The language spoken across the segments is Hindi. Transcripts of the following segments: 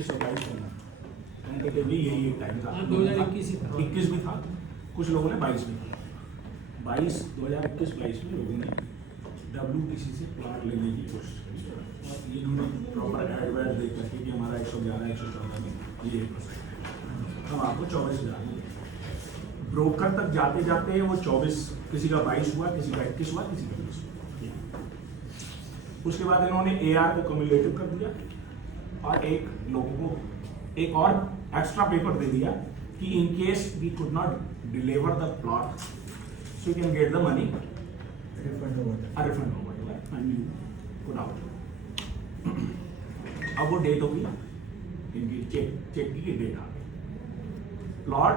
21 और 22 करना टेंटेटिवली यही एक टाइम था। 2021 भी था, कुछ लोगों ने 22 में किया। 2021-22 में लोगों ने WTC से प्लाट लेने की कोशिश करी और इन्होंने प्रॉपर एडवाइस दे करके कि हमारा 111 114 में ये हम आपको 24,000 में ब्रोकर तक जाते जाते वो 24, किसी का 22 हुआ, किसी का 21 हुआ, किसी का 20 हुआ। उसके बाद इन्होंने AR को कम्युलेटिव कर दिया और एक लोगों को एक और एक्स्ट्रा पेपर दे दिया कि in case we could not deliver the plot so you can get the money refund होगा एंड यू पुट आउट। अब वो डेट होगी इनकी चेक की डेट आ गई। प्लॉट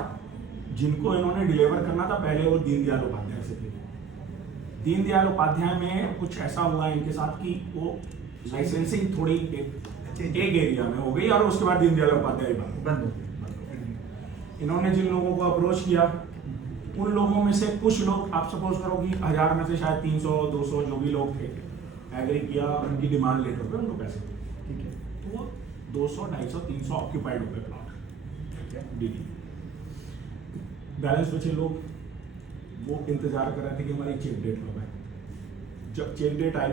जिनको इन्होंने डिलीवर करना था पहले वो दीनदयाल उपाध्याय से थे। दीनदयाल उपाध्याय में कुछ ऐसा हुआ इनके साथ कि वो लाइसेंसिंग थोड़ी एक एरिया में हो गई और उसके बाद दीनदयाल उपाध्याय बंद हो गई। इन्होंने जिन लोगों को अप्रोच किया उन लोगों में से कुछ लोग, आप सपोज करो कि 1000 में से शायद 300 200 जो भी लोग थे एग्री किया और उनकी डिमांड लेटर पे उनको पैसे ठीक है, तो वो 200 250 300 ऑक्यूपाइड हो गए प्लॉट डीडी। बैलेंस बचे लोग वो इंतजार कर रहे थे कि हमारी चेक डेट कब है। जब चेक डेट आई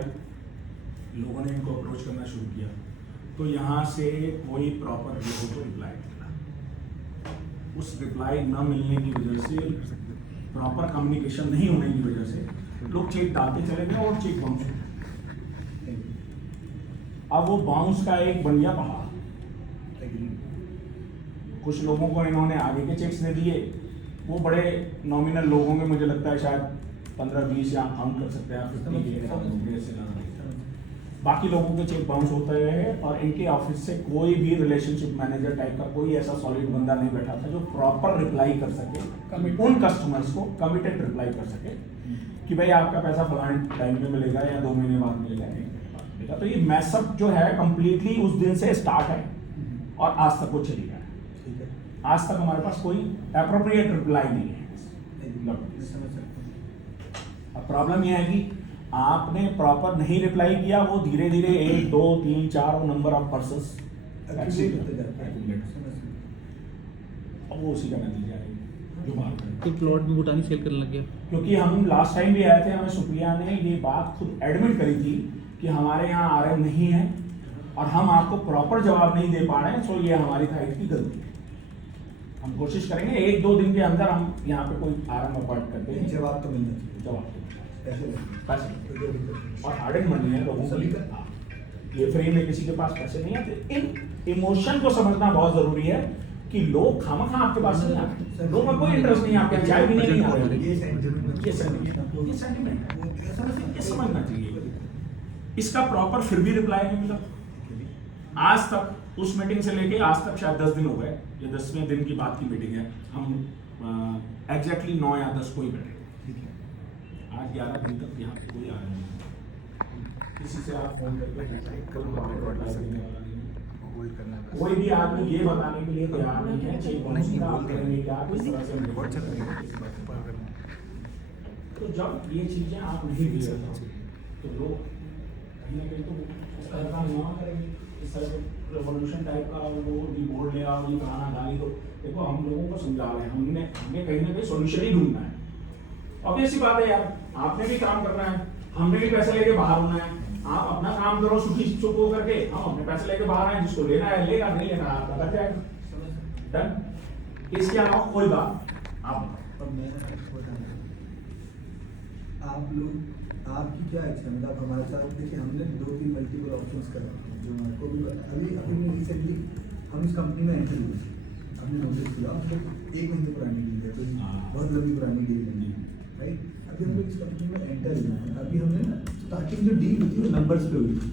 लोगों ने इनको अप्रोच करना शुरू किया तो यहाँ से कोई प्रॉपर लोगों को रिप्लाई नहीं मिला। उस रिप्लाई न मिलने की वजह से, प्रॉपर कम्युनिकेशन नहीं होने की वजह से लोग चेक डालते चले गए और चेक बाउंस हो गया। अब वो बाउंस का एक बन गया पहाड़। कुछ लोगों को इन्होंने आगे के चेक्स दे दिए, वो बड़े नॉमिनल लोग होंगे, मुझे लगता है शायद 15-20 या काउंट कर सकते हैं। बाकी लोगों के चेक बाउंस होते रहे और इनके ऑफिस से कोई भी रिलेशनशिप मैनेजर टाइप का कोई ऐसा सॉलिड बंदा नहीं बैठा था जो प्रॉपर रिप्लाई कर सके उन कस्टमर्स को, कमिटेड रिप्लाई कर सके कि भाई आपका पैसा फलाने टाइम पे मिलेगा या 2 महीने बाद मिलेगा, 1 महीने बाद मिलेगा। तो ये मैसअप जो है कंप्लीटली उस दिन से स्टार्ट है और आज तक वो चली गया है। आज तक हमारे पास कोई एप्रोप्रिएट रिप्लाई नहीं है। अब प्रॉब्लम यह है कि आपने प्रॉपर नहीं रिप्लाई किया, वो धीरे धीरे 1 2 3 4 नंबर ऑफ पर्सन्स वो उसी का नतीजा है जो बात है। तो प्लॉट भी भूटानी सेल करने लग गया, क्योंकि हम लास्ट टाइम भी आए थे, हमें सुप्रिया ने ये बात खुद एडमिट करी थी कि हमारे यहाँ RM नहीं है और हम आपको प्रॉपर जवाब नहीं दे पा रहे हैं, सो ये हमारी साइड की गलती है। हम कोशिश करेंगे 1-2 दिन के अंदर हम यहाँ पे कोई RM अपॉइंट करते हैं। जवाब तो मिलना चाहिए, जवाब पैसे और हार्ड मनी है लोगों को, ये फ्री में किसी के पास पैसे नहीं आते। इन इमोशन को समझना बहुत जरूरी है कि लोग खामखा आपके पास नहीं आते, लोगों का कोई इंटरेस्ट नहीं, आपके चाय भी नहीं आ रहे। ये सेंटिमेंट ये समझना चाहिए। इसका प्रॉपर फिर भी रिप्लाई नहीं मिला आज तक। उस मीटिंग से लेके आज तक शायद 10 दिन हो गए, ये 10वें दिन की बात की मीटिंग है। हम एग्जैक्टली 9 या 10 को ही बैठे, आज 11 दिन तक यहाँ पे कोई आया नहीं। किसी से आप फोन करके कोई भी आदमी ये बताने के लिए तैयार नहीं है चेक बाउंस का आप करेंगे क्या, किस तरह से। तो जब ये चीजें आप नहीं दे रहे हो तो लोग कहीं ना कहीं तो इस तरह का निर्माण करेंगे, इस तरह से रेवोल्यूशन टाइप का वो बोर्ड ले आओ, ये पुराना गाली। तो देखो हम लोगों को समझा रहे हैं, हमने कहीं ना कहीं सोल्यूशन ही ढूंढना है। ऑब्वियस सी बात है यार, आपने भी काम करना है, हमने भी पैसे लेके बाहर होना है। आप अपना काम करो सुखी चुप हो करके, हम अपने पैसे लेके बाहर आए, जिसको लेना है लेगा, नहीं लेना आपका कर जाएगा। डन। इसके अलावा कोई बात आप लोग आपकी क्या इच्छा है, मतलब हमारे साथ देखिए हमने 2-3 मल्टीपल ऑप्शंस कर जो हमारे को भी अभी रिसेंटली हम इस कंपनी में एंटर हुए, हमने नोटिस किया हमको 1 महीने पुरानी डील है, तो बहुत लंबी पुरानी डील नहीं है, राइट। अभी हम लोग इस कंपनी में एंटर हुए हैं, अभी हमने ना स्टार्टिंग जो डील हुई थी वो नंबर्स पे हुई थी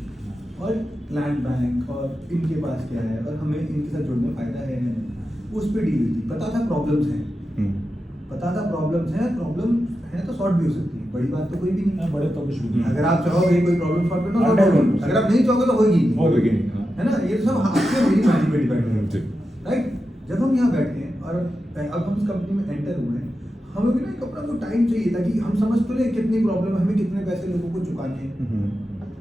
और लैंड बैंक और इनके पास क्या है और हमें इनके साथ जुड़ने में फायदा है या नहीं, उस पर डील हुई थी। पता था प्रॉब्लम्स हैं, पता था प्रॉब्लम्स हैं, प्रॉब्लम है तो सॉर्ट भी हो सकती है, बड़ी बात तो कोई भी नहीं है, बड़े तो कुछ भी नहीं। अगर आप चाहोगे कोई प्रॉब्लम सॉल्व करना सॉल्व होगी, अगर आप नहीं चाहोगे तो होगी नहीं, है ना। ये सब आपके मेरी मर्जी पे डिपेंड है, राइट। जब हम यहाँ बैठे हैं और अब हम इस कंपनी में एंटर हुए हैं, हमें भी ना एक अपना वो टाइम चाहिए था कि हम समझ तो ले कितनी प्रॉब्लम है, हमें कितने पैसे लोगों को चुकाने हैं।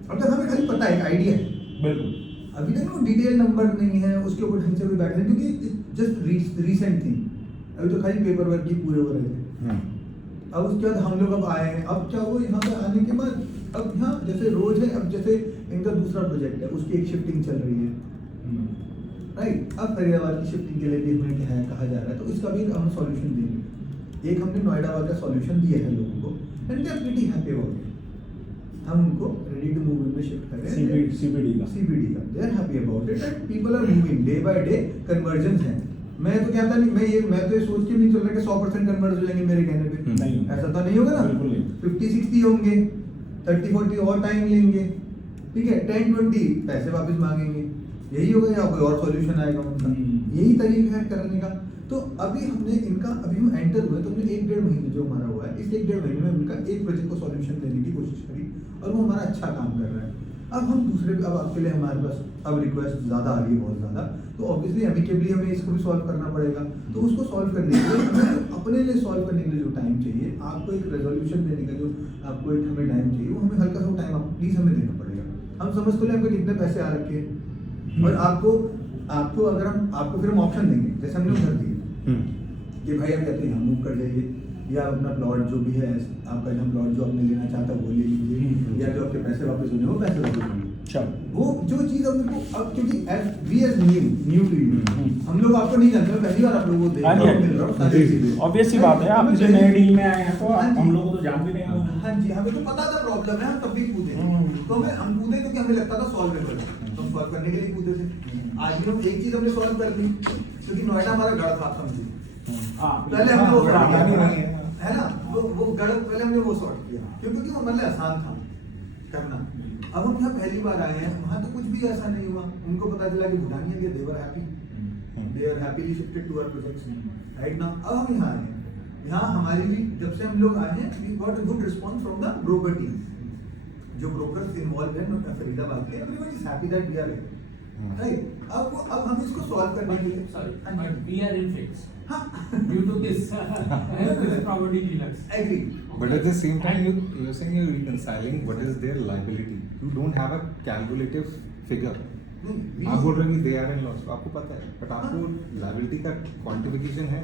अब तक हमें खाली पता है, एक आइडिया है, बिल्कुल। अभी तक वो डिटेल नंबर नहीं है, उसके ऊपर ढंग से कोई बैठ नहीं, क्योंकि जस्ट रीसेंट थिंग, अभी तो खाली पेपर वर्क ही पूरे हो रहे थे। अब उसके बाद हम लोग अब आए हैं, अब क्या हुआ यहाँ पे आने के बाद, अब यहाँ जैसे रोज है, अब जैसे इनका दूसरा प्रोजेक्ट है, उसकी एक शिफ्टिंग चल रही है, राइट। अब फरीदाबाद की शिफ्टिंग के लिए भी हमें क्या है कहा जा रहा है, तो इसका भी हम सॉल्यूशन देंगे। एक हमने नोएडा वाला सॉल्यूशन दिया है लोगों को, and they are pretty happy about it. हम उनको रेडी टू मूव में शिफ्ट कर रहे हैं, सीबीडी का they are happy about it, and people are moving day by day, convergence हैं। मैं तो कहता नहीं, मैं तो ये सोच के नहीं चल रहा कि 100% कन्वर्ट हो जाएंगे मेरे कहने पे, नहीं, ऐसा तो नहीं होगा ना, बिल्कुल नहीं। 50-60 होंगे, 30-40 और टाइम लेंगे, ठीक है, 10-20 पैसे वापस मांगेंगे, यही होगा, या कोई और सॉल्यूशन आएगा उनका, यही तरीका है करने का। तो अभी हमने इनका, अभी हम एंटर हुए तो हमने 1-1.5 महीने जो हमारा हुआ है, इस 1-1.5 महीने में उनका एक प्रोजेक्ट को सॉल्यूशन देने की कोशिश करी, और वो हमारा अच्छा काम कर रहा है। अब हम दूसरे, अब आपके लिए हमारे पास अब रिक्वेस्ट ज़्यादा आ रही है, बहुत ज़्यादा, तो ऑब्वियसली अमिकेबली हमें इसको भी सॉल्व करना पड़ेगा। तो उसको सॉल्व करने के लिए हमें अपने लिए सॉल्व करने के लिए जो टाइम चाहिए, आपको एक रेजोल्यूशन देने का जो आपको एक हमें टाइम चाहिए, वो हमें हल्का सा टाइम आप प्लीज़ हमें देना पड़ेगा। हम समझ तो लें आपके कितने पैसे आ रखे हैं, और आपको अगर हम आपको फिर हम ऑप्शन देंगे, जैसे हमने कर दिए कि भाई आप या तो यहाँ मूव कर जाइए, या अपना प्लॉट जो भी है आपका, जहाँ प्लॉट जो आपने लेना चाहता है वो ले लीजिए, या जो आपके पैसे वापस होने वो पैसे वापस होंगे। वो जो चीज़ अपने को, अब क्योंकि we as new to you, हम लोग आपको नहीं जानते, पहली बार आप लोगों को देख रहा हूँ, मिल रहा हूँ, सारी चीजें ऑब्वियस सी बात है, आप किसी नए डील में आए हैं तो हम लोग को तो जान भी नहीं होगा। हाँ जी, हमें तो पता था प्रॉब्लम है, हम तब भी कूदे, तो हम कूदे क्योंकि हमें लगता था सॉल्वेबल, तो हम सॉल्व करने के लिए कूदे थे। आज भी हम एक चीज हमने सॉल्व कर ली, क्योंकि नोएडा हमारा गढ़ था, समझिए पहले हमने वो है ना, वो गढ़ पहले हमने वो सॉल्व किया, क्योंकि वो मतलब आसान था करना। अब हम यहाँ पहली बार आए हैं, वहाँ तो कुछ भी ऐसा नहीं हुआ, उनको पता चला कि भूटानिया के they were happy, they are happily shifted to our projects right now. अब हम यहाँ आए हैं, यहाँ हमारे लिए जब से हम लोग आए हैं, we got a good response from the broker team, जो ब्रोकर्स इन्वॉल्व हैं फरीदाबाद के, everyone is happy that we are here, right. अब हम इसको सॉल्व करने के लिए, Sorry, we are in fix हाँ due to this property dealers. Agree. But at the same time, you're saying you're reconciling what is their liability. You don't have a calculative figure. आप बोल रहे हैं कि they are in loss, तो आपको पता है, but आपको liability का quantification है।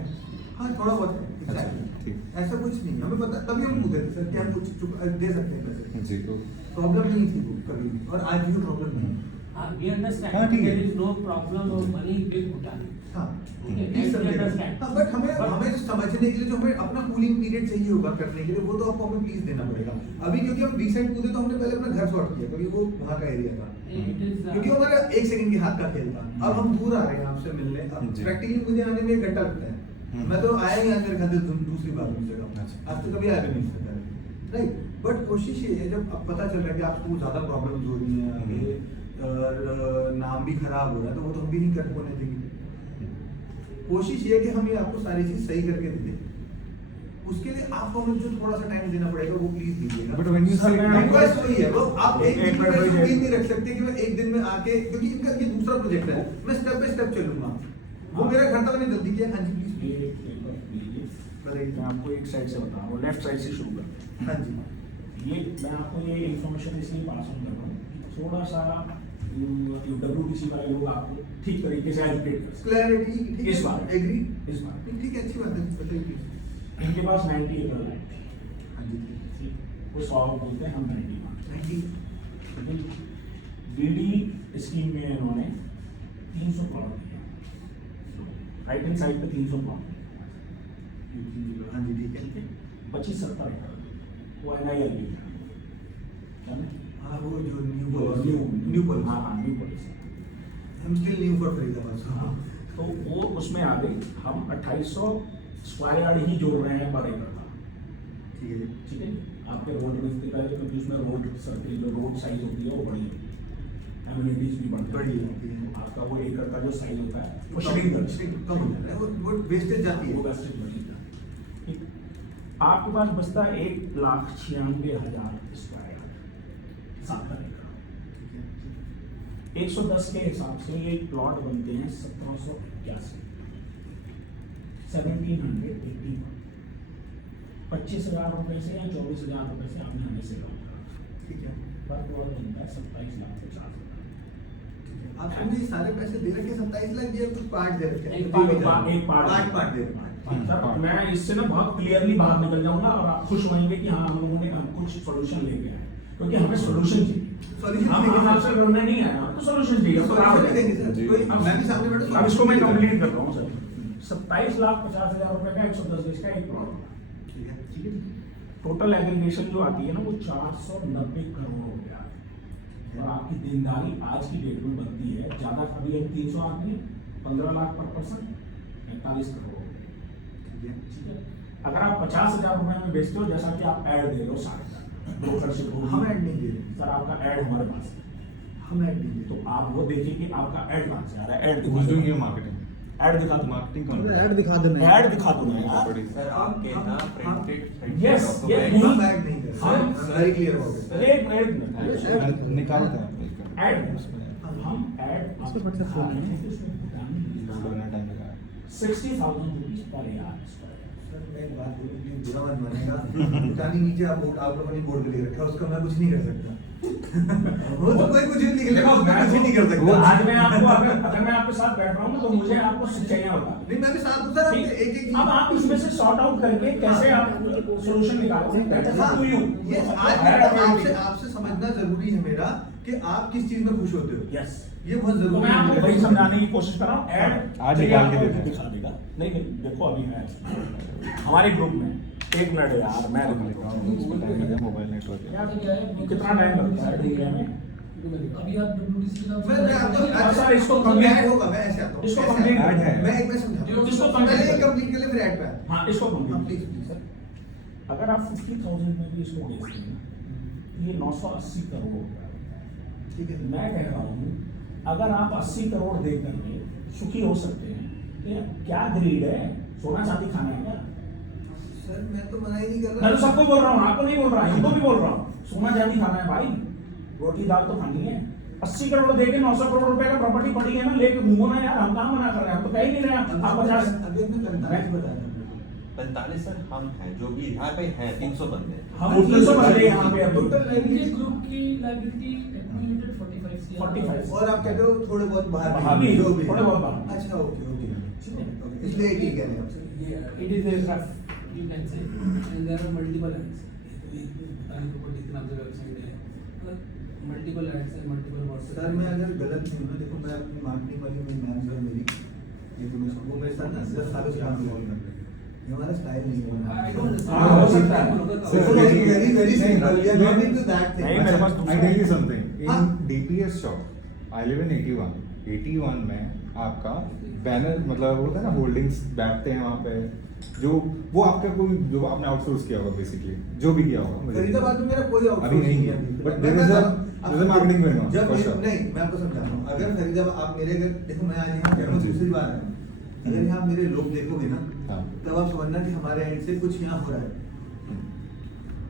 हाँ थोड़ा बहुत है, अच्छा, exactly. ठीक। ऐसा कुछ नहीं, हमें पता, तभी हम कूदे थे सर कि हम कुछ दे सकते हैं पैसे, जी, तो प्रॉब्लम नहीं थी वो कभी भी, और आज भी प्रॉब्लम नहीं है। We understand. हाँ, ठीक है। There is no problem of money with Bhutan. हाँ ठीक है, ये सब we देना। understand. हाँ बट हमें जो समझने के लिए, जो हमें अपना कूलिंग पीरियड चाहिए होगा करने के लिए, वो तो आपको हमें प्लीज देना पड़ेगा। अभी क्योंकि हम रिसेंट कूदे, तो हमने पहले अपना घर सॉर्ट किया, क्योंकि वो वहाँ का एरिया था, It is क्योंकि वो हमारा 1 सेकंड के हाथ का खेल था। अब हम दूर आ रहे हैं आपसे मिलने, अब जी। प्रैक्टिकली मुझे आने में 1 घंटा लगता है, मैं तो आया ही आज मेरे घर से दूसरी बात नहीं जगह, अच्छा। आज तो कभी आया भी नहीं सकता, राइट। बट कोशिश ये है, जब अब पता चल रहा है कि आपको ज्यादा प्रॉब्लम्स हो रही हैं आगे, और नाम भी खराब हो रहा है, तो वो तो हम भी नहीं कर होने देंगे। कोशिश ये है कि हम ये आपको सारी चीज सही करके दें, उसके लिए आपको हमें जो थोड़ा सा टाइम देना पड़ेगा वो प्लीज दीजिएगा। But when you say request वही है, वो आप एक एक दिन में मिनट ऐसे वही उम्मीद है। नहीं रख सकते कि मैं एक दिन में आके, क्योंकि इनका ये दूसरा प्रोजेक्ट है, मैं स्टेप बाय स्टेप चलूंगा, वो मेरा घर था, मैंने जल्दी किया। हाँ जी प्लीज बताइए। मैं आपको एक साइड से बताऊँ, वो लेफ्ट साइड से शुरू करते हैं। हाँ जी ये मैं आपको ये इन्फॉर्मेशन इसलिए पास ऑन कर रहा हूँ, थोड़ा सा WTC वाले लोग आपको ठीक तरीके से एजुकेट कर सकें। क्लैरिटी, ठीक इस है, बार एग्री, इस बार ठीक है, अच्छी बात है, बताइए प्लीज। इनके पास 90 एकड़ है, हाँ जी वो 100 बोलते हैं, हम 90 मानते थैंक यू। हैं। लेकिन DD स्कीम में इन्होंने 300 प्लॉट दिया, राइट हैंड साइड पे 300 प्लॉट, हाँ जी ठीक है। बची 70 एकड़, वो NIL हाँ वो जो न्यू न्यू पॉलिसी, हाँ हाँ न्यू पॉलिसी, हम स्टिल न्यू फॉर फरीदाबाद। तो वो उसमें आ गई। हम 2800 स्क्वायर यार्ड ही जोड़ रहे हैं पर एकड़ का, ठीक है जी। ठीक है। आपके रोड में क्योंकि उसमें रोड सर्किल जो रोड साइज होती है वो बड़ी होती है, एम्यूनिटीज भी बड़ी होती है। आपका वो एकड़ का जो साइज होता है वो श्रिंक कम हो जाता है, वो वेस्टेज जाती है। वो वेस्टेज बढ़ जाता है। ठीक। आपके पास बचता 1,96,000 स्क्वायर यार्ड, 7 एकड़। 110 के हिसाब से ये प्लॉट बनते हैं 1781, 1780। 25,000 रुपए से या 24,000 रुपए से आपने हमें से कम करा, ठीक है पर प्लॉट बनता है 27,50,000। ठीक है आपको ये सारे पैसे दे रखे 27 लाख दिए, कुछ पार्ट दे रखे एक पार्ट पार्ट दे रखे। सर मैं इससे ना बहुत क्लियरली बाहर निकल जाऊंगा और आप खुश होंगे कि हाँ हम लोगों ने कुछ सोल्यूशन लेके आए, क्योंकि हमें सोल्यूशन चाहिए। हम आपसे लड़ने नहीं आए, हमको सोल्यूशन चाहिए। तो आप देंगे कोई मैं भी सामने बैठा अब इसको मैं कंप्लीट कर रहा हूँ सर। 27,50,000 रुपए का 110 गज का एक प्लॉट, ठीक है। टोटल एग्रीगेशन जो आती है ना वो 490 करोड़ हो गया। और आपकी देनदारी आज की डेट में बनती है ज्यादा, अभी हम 300 आदमी 15 लाख पर पर्सन 45 करोड़ हो गए। ठीक है, अगर आप 50,000 रुपए में बेचते हो, जैसा कि आप ऐड दे रहे हो सारे ब्रोकर से, हम ऐड नहीं दे रहे सर आपका ऐड हमारे पास है, हम ऐड नहीं दे तो आप वो देखिए कि आपका ऐड कहाँ से आ रहा है। Add Who's doing your marketing? Add दिखा दो, Marketing रहे। company. ऐड दिखा देना ऐड दिखा दो ना यार। सर आपके ना प्रिंटेड Yes, yes, हम नहीं। ऐड नहीं कर हम रहे, वेरी क्लियर अबाउट इट। एक मिनट निकालते हैं ऐड हम ऐड इसको फट से फोन है। टाइम लगा 60,000 रुपीज पर यार। सर मैं एक बात बोलूं, प्लीज बुरा मत मानेगा, दुकानी नीचे आप लोगों ने बोर्ड पे लिख रखा है, उसका मैं कुछ नहीं कर सकता। वो तो कोई कुछ भी लिख लेगा, उसका कुछ नहीं कर सकता। आज मैं आपको अगर मैं आपके साथ बैठ रहा हूँ तो मुझे आपको सच्चाइयाँ बता। नहीं मैं भी साथ हूं सर, आपके एक एक अब आप इसमें से सॉर्ट आउट करके कैसे आप सोल्यूशन निकालोगे, that is up to you. ये आज आपसे समझना जरूरी है मेरा कि आप किस चीज में खुश होते हो। यस, ये बहुत तो जरूरी मैं आपको वही है। समझाने की कोशिश कर रहा हूँ। ऐड आज निकाल के देते हैं। दिखा देगा। नहीं देखो अभी है हमारे ग्रुप में, एक मिनट यार मैं मोबाइल नेटवर्क यार कितना टाइम लगता है ढूंढने में? अभी आप WDC का मैं आपको सर इसको ऐड कंप्लीट होगा, मैं ऐसे आता हूं। इसको ऐसे कंप्लीट आता हूं। ऐड है। मैं एक बार समझाऊं। इसको पहले कंप्लीट ये कंप्लीट कर ले, फिर ऐड पे आए। हाँ इसको हाँ कंप्लीट प्लीज प्लीज सर। अगर आप 50,000 में भी इसको बेचते हैं तो ये 980 करोड़ होता है। ठीक है। मैं कह रहा हूँ अगर आप 80 करोड़ देकर के सुखी हो सकते हैं, ये क्या ग्रीड है? सोना चांदी खाना है क्या? सर मैं तो मना ही नहीं कर मैं रहा। तो सबको बोल रहा हूँ, आपको नहीं बोल रहा, इनको भी बोल रहा हूँ। सोना चांदी खाना है भाई, रोटी दाल तो खानी है। 80 करोड़ देके 900 करोड़ रुपए का प्रॉपर्टी पड़ी है ना, लेके घूमो ना यार। हम कहाँ मना कर रहे हैं, हम तो कह ही नहीं रहे हैं। आप 50 अभी अपने 45 बताया। 45 सर हम हैं जो भी यहाँ पे हैं 300 बंदे। हम 300 बंदे यहाँ पे अब टोटल इनके ग्रुप की लायबिलिटी एक्यूमुलेटेड 45 CR 45 और आप कहते हो थोड़े बहुत बाहर भी, जो भी थोड़े बहुत बाहर। अच्छा ओके ओके, इसलिए एक ही कह रहे हैं आपसे। it is a rough you can say and there are multiple ads ताली प्रॉपर्टी के नाम से वेबसाइट है, मल्टीपल एड्स है, मल्टीपल व्हाट्सएप। सर मैं अगर गलत नहीं हूँ ना, देखो मैं अपनी मार्केटिंग वाली मेरी मैम सर मेरी ये तो वो मेरे साथ ना 10 सालों से काम कर रही है। ये हमारा स्टाइल नहीं है। I don't हाँ, हो सकता है। Sir, very simple. We are not into that thing. नहीं, मेरे पास I tell you something. हाँ। In DPS shop, I live in 81. 81 में आपका बैनर मतलब होता है ना, होल्डिंग्स बैठते हैं वहाँ पे, जो वो आपका कोई जो आपने आउटसोर्स किया होगा बेसिकली, जो भी किया होगा मुझे फरीदाबाद में मेरा कोई अभी नहीं है, but there is a marketing going on, जब for sure. नहीं मैं आपको समझाता हूँ। अगर फरीदाबाद आप मेरे घर देखो, मैं आज यहाँ कह रहा हूँ दूसरी बार है, अगर यहाँ आप मेरे लोग देखोगे ना हाँ। तब आप समझना कि हमारे एंड से कुछ यहाँ हो रहा है।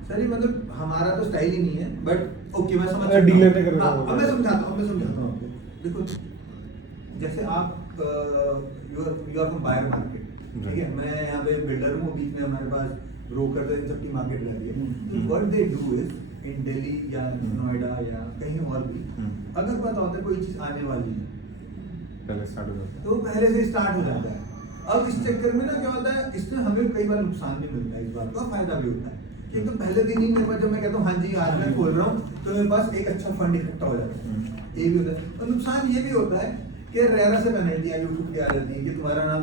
सर ये मतलब हमारा तो स्टाइल ही नहीं है, बट ओके मैं समझ सकता हूँ। डीलर ने कर रहा हाँ, होगा। अब मैं समझाता हूँ आपको। देखो जैसे आप you are from buyer market, ठीक है, मैं यहाँ पे बिल्डर हूँ, बीच में हमारे पास ब्रोकर तो इन सबकी मार्केट रहती है। तो what they do is in Delhi या नोएडा या कहीं और भी, अगर पता होता है कोई चीज आने वाली है पहले स्टार्ट हो जाता है। तो पहले से स्टार्ट हो जाता है। अब इस चक्कर में ना क्या होता है, इसमें हमें कई बार नुकसान भी मिलता है, इस बात का फायदा भी होता है कि एकदम पहले दिन ही मेरे पास जब मैं कहता हूँ हाँ जी आज मैं खोल रहा हूँ, तो मेरे पास एक अच्छा फंड इकट्ठा हो जाता है। ये भी होता है, और नुकसान ये भी होता है कि रेरा से पेनल्टियां यूट्यूब की आ जाती है कि तुम्हारा नाम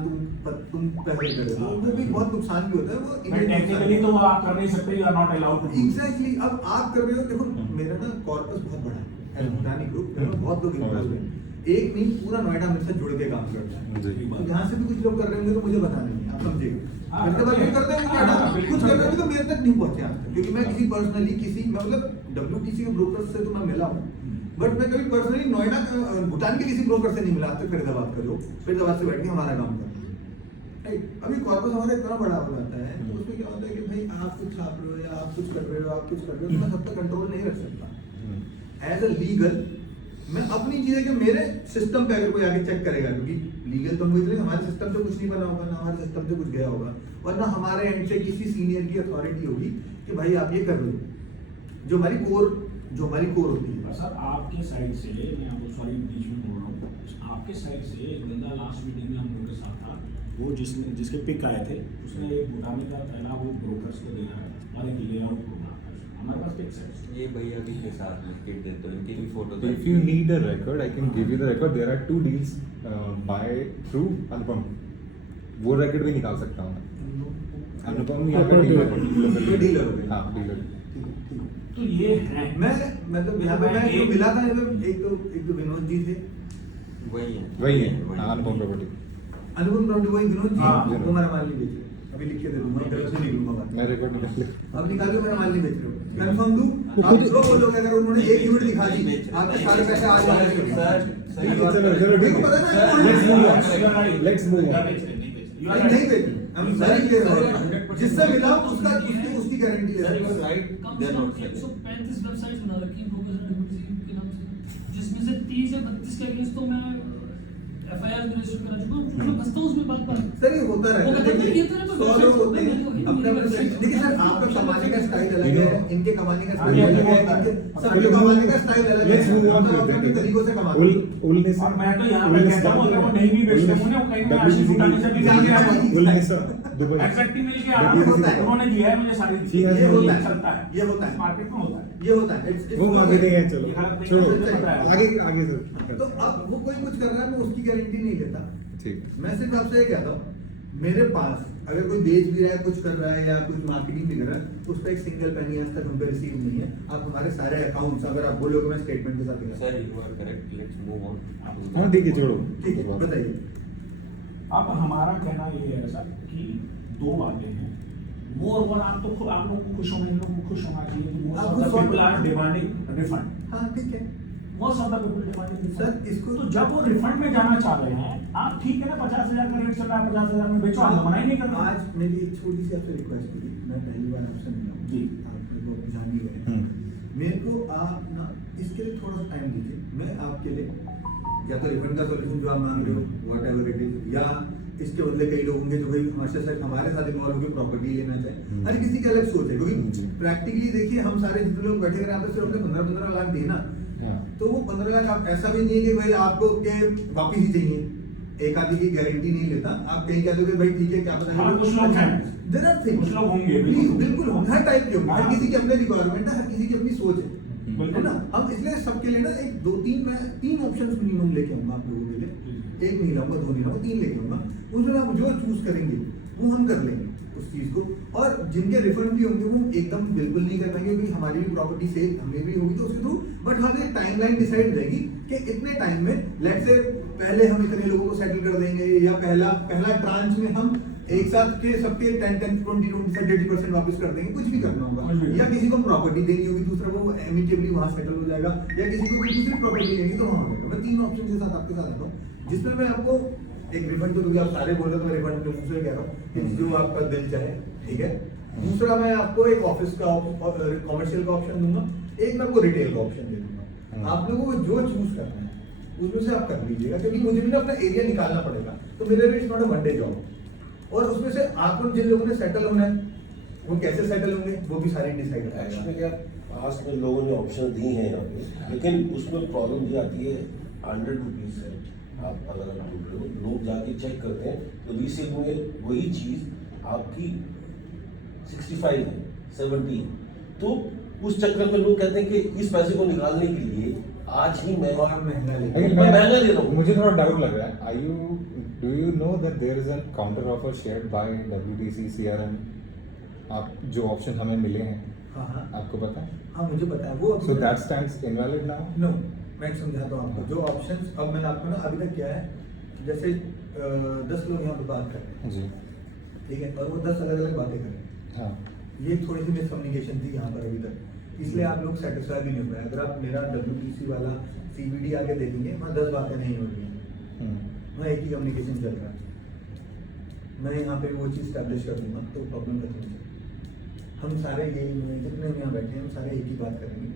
तुम पहले कर रहे हो, वो भी बहुत नुकसान भी होता है। वो टेक्निकली तो वो आप कर नहीं सकते, you are not allowed to. Exactly, अब आप कर रहे हो, देखो मेरा ना कॉर्पस बहुत बड़ा है, भूटानी ग्रुप में बहुत लोग इन्वॉल्व हैं, एक नहीं पूरा नोएडा मेरे साथ जुड़ के काम करता है। जी। तो यहाँ से भी कुछ लोग कर रहे होंगे तो मुझे बता नहीं, आप समझिएगा। हाँ, करते बात करते हैं क्या हाँ, कुछ कर रहे होंगे तो मेरे तक नहीं पहुंचे आज तक, क्योंकि मैं किसी पर्सनली किसी मैं मतलब WTC के ब्रोकर से तो मैं मिला हूँ, बट मैं कभी पर्सनली नोएडा भूटान के किसी ब्रोकर से नहीं मिला आज तक। फरीदाबाद का जो फरीदाबाद से बैठ के हमारा काम करता है, अभी कॉर्पस हमारा इतना बड़ा हो जाता है तो उसमें क्या होता है कि भाई आप कुछ छाप रहे हो या आप कुछ कर रहे हो, आप कुछ कर रहे हो, तो मैं सब तक कंट्रोल नहीं रख सकता एज अ लीगल। मैं अपनी चीजें कि मेरे सिस्टम पे अगर कोई आगे चेक करेगा, क्योंकि लीगल तो मुझे हमारे सिस्टम से कुछ नहीं बना होगा, ना हमारे सिस्टम से कुछ गया होगा, और ना हमारे एंड से किसी सीनियर की अथॉरिटी होगी कि भाई आप ये कर लो, जो हमारी कोर होती है। सर आपके साइड से मैं आपको सॉरी बीच में बोल रहा हूँ, आपके साइड से एक बंदा लास्ट मीटिंग में हम लोगों के साथ था, वो जिसके पिक आए थे, उसने एक भूटानी का पहला वो ब्रोकर्स को देना है और एक लेआउट प्रोग्राम है। हमारे पास पिक्स है। ये भैया भी के साथ में किट देते हो, इनकी भी photo If you need a record, I can give you the record. There are 2 deals by through Anupam. वो record भी निकाल सकता हूँ मैं। अनुपम यहाँ पे डीलर हो गए। हाँ डीलर। ठीक है, ठीक है। तो ये है मैं मतलब यहाँ पे मैं जो मिला था एक तो विनोद जी थे, वही है हाँ अनुपम प्रॉपर्टी। अनुपम प्रॉपर्टी वही विनोद जी, हाँ, वो मेरा माल नहीं बेच रहे। अभी लिख के दे दूंगा, गलत नहीं लिखूंगा बात। मैं रिकॉर्ड निकाल ले। अब निकाल के मेरा माल नहीं बेच रहे हो, कंफर्म दूं? आप जो बोलोगे, अगर उन्होंने एक यूनिट दिखा दी, आपके सारे पैसे आज जाएंगे। चलो ठीक देखो, पता है। है Let's ना, move on. Let's move on. नहीं बेची, हम सारी क्लियर हो गए। जिससे मिला उसका उसकी गारंटी ले सकते हैं। So 35 वेबसाइट्स बना रखी हैं ब्रोकर्स एंड डिपॉजिट के नाम से, जिसमें से 30 या 32 के अगेंस्ट तो मैं एफआईआर रजिस्टर करा चुका हूं। जो फंसता हूं उसमें बात सर ये होता रहता वो कहते हैं, ये है, तो है, तो 100 लोग होते हैं नहीं, अपने अपने नहीं, देखिए सर, आपका कमाने का स्टाइल अलग है, इनके कमाने का स्टाइल हाँ, अलग है, हाँ, इनके हाँ, सबके हाँ, कमाने का स्टाइल अलग है। Let's move on हम to अपने that. तरीकों से कमाते हैं। उलने से और मैं तो यहाँ पे कहता हूँ, अगर वो नहीं भी बेचते होंगे, वो कहीं ना आशीष भूटानी से भी मिल गया। उलने से दुबई। एग्जैक्टली मिल गया। होता है। उन्होंने दिया है मुझे सारी ये होता है। चलता है, ये होता है। मार्केट में होता है। ये होता है। वो मार्केटिंग है, चलो ये गलत नहीं छोड़ो है, मुझे पता है। आगे आगे सर। तो अब वो कोई कुछ कर रहा है, मैं उसकी गारंटी नहीं लेता। ठीक। मैं सिर्फ आपसे ये कहता हूँ, मेरे पास अगर कोई बेच भी रहा है, कुछ कर रहा है या कुछ मार्केटिंग भी कर रहा है, उसका एक सिंगल पेनी आज तक हम पे रिसीव नहीं है। आप हमारे सारे अकाउंट्स, अगर आप बोलोगे मैं स्टेटमेंट के साथ दिखा sir you are correct, let's move on. हाँ ठीक है छोड़ो। ठीक है, बताइए। अब हमारा कहना ये है सर कि 2 बातें हैं। मोर वन, आप तो खुद आप लोगों को खुश होना, इन लोगों को खुश होना चाहिए। आप मोस्ट ऑफ खुश द पीपल हो। Are demanding refund. हाँ ठीक है most of the people demanding sir, इसको तो जब वो रिफंड में जाना चाह रहे हैं, आप ठीक है ना, 50,000 का रेट चल रहा है, 50,000 में बेचो, आप मना ही नहीं कर रहे। आज मेरी एक छोटी सी आपसे रिक्वेस्ट थी, मैं पहली बार आपसे मिला हूँ जी। आप मेरे को जान ही गए। मेरे को आप ना इसके लिए थोड़ा सा टाइम दीजिए। मैं आपके लिए या तो रिफंड का सोल्यूशन जो आप मांग रहे हो वॉट एवर इट इज, या इसके बदले कई लोग होंगे जो भाई हमारे साथ इन्वॉल्व होकर प्रॉपर्टी लेना चाहे। हर किसी की अलग सोच है, क्योंकि प्रैक्टिकली देखिए हम सारे जितने लोग बैठे हैं यहाँ पे सिर्फ हमने 15-15 लाख दिए ना, तो वो 15 लाख आप ऐसा भी नहीं है कि भाई आपको के वापिस ही चाहिए, एक आदमी की गारंटी नहीं लेता। आप कहीं कहते हो कि भाई ठीक है, क्या पता हाँ, कुछ लोग हैं। देयर आर थिंग्स, कुछ लोग होंगे, प्लीज बिल्कुल। बिल्कुल होंगे, हर टाइप के होंगे, हर हाँ। किसी की अपनी रिक्वायरमेंट है, हर किसी की अपनी सोच है, बिल्कुल। है ना। हम इसलिए सबके लिए ना एक 2-3 मैं 3 ऑप्शंस मिनिमम लेके आऊंगा आप लोगों के लिए। एक नहीं लाऊंगा, 2 नहीं लाऊंगा, 3 लेके आऊंगा। उसमें आप जो चूज करेंगे वो हम कर लेंगे उस चीज को। और जिनके रिफंड भी होंगे वो एकदम बिल्कुल नहीं कर पाएंगे, क्योंकि हमारी भी प्रॉपर्टी सेल हमें भी होगी तो उसके थ्रू। बट हाँ, एक टाइमलाइन डिसाइड रहेगी कि इतने टाइम में लेट्स से पहले हम इतने लोगों को सेटल कर देंगे, या पहला ट्रांच में हम एक साथ के सबके 10, 20, 30% वापस कर देंगे, कुछ भी करना होगा। या किसी को प्रॉपर्टी देनी होगी, दूसरा वो एमिकेबली वहां सेटल हो जाएगा, या किसी को कोई दूसरी प्रॉपर्टी लेंगे तो वहां होगा। मैं 3 ऑप्शन के साथ आपके साथ आता हूँ, जिसमें मैं आपको एक रिफंड, तो आप सारे बोल रहे हो, मैं रिफंड के मुंह से कह रहा हूँ कि जो आपका दिल चाहे, ठीक है। दूसरा मैं आपको एक ऑफिस का कॉमर्शियल का ऑप्शन दूंगा, एक मैं आपको रिटेल का ऑप्शन दे दूंगा। आप लोगों को जो चूज करना है उसमें से आप कर लीजिएगा, क्योंकि मुझे भी ना अपना एरिया निकालना पड़ेगा, तो मेरे लिए it's not a one day job. और उसमें से आपको जिन लोगों ने सेटल होना है वो कैसे सेटल होंगे वो भी सारी डिसाइड एक्चुअली करेगा। क्या पास में लोगों ने ऑप्शन दी हैं यहाँ पे, लेकिन उसमें प्रॉब्लम ये आती है 100 रुपीज़ है। आप अगर आप ढूंढ रहे हो, लोग जाके चेक करते हैं तो रीसेल में वही चीज़ आपकी 65 है, 70 है। तो उस चक्कर में लोग कहते हैं कि इस पैसे को निकालने के लिए आज ही मैं और महंगा लेंगे। लेकिन मैं महंगा दे रहा हूँ। मुझे थोड़ा डाउट लग रहा है। Do you know that there is a counter offer shared by WTC CRM? आप जो ऑप्शन हमें मिले हैं, हाँ हाँ आपको पता है? हाँ, मुझे पता है वो। So that stands invalid now? No, मैं समझाता हूँ आपको। जो ऑप्शंस अब मैंने आपको ना अभी तक क्या है, जैसे 10 लोग यहाँ पे बात कर रहे हैं, जी ठीक है, और वो 10 अलग अलग बातें कर रहे हैं। हाँ। ये थोड़ी सी मिसकम्युनिकेशन थी यहाँ पर अभी तक, इसलिए आप लोग सेटिस्फाई भी नहीं हो पाए। अगर आप मेरा WTC वाला CBD आगे देखेंगे, वहाँ 10 बातें नहीं हो रही हैं, वहाँ एक ही कम्युनिकेशन चल रहा है। मैं यहाँ पे वो चीज़ स्टैब्लिश कर दूंगा तो प्रॉब्लम खत्म हो जाएगी। हम सारे यही जितने हम यहाँ बैठे हैं, हम सारे एक ही बात करेंगे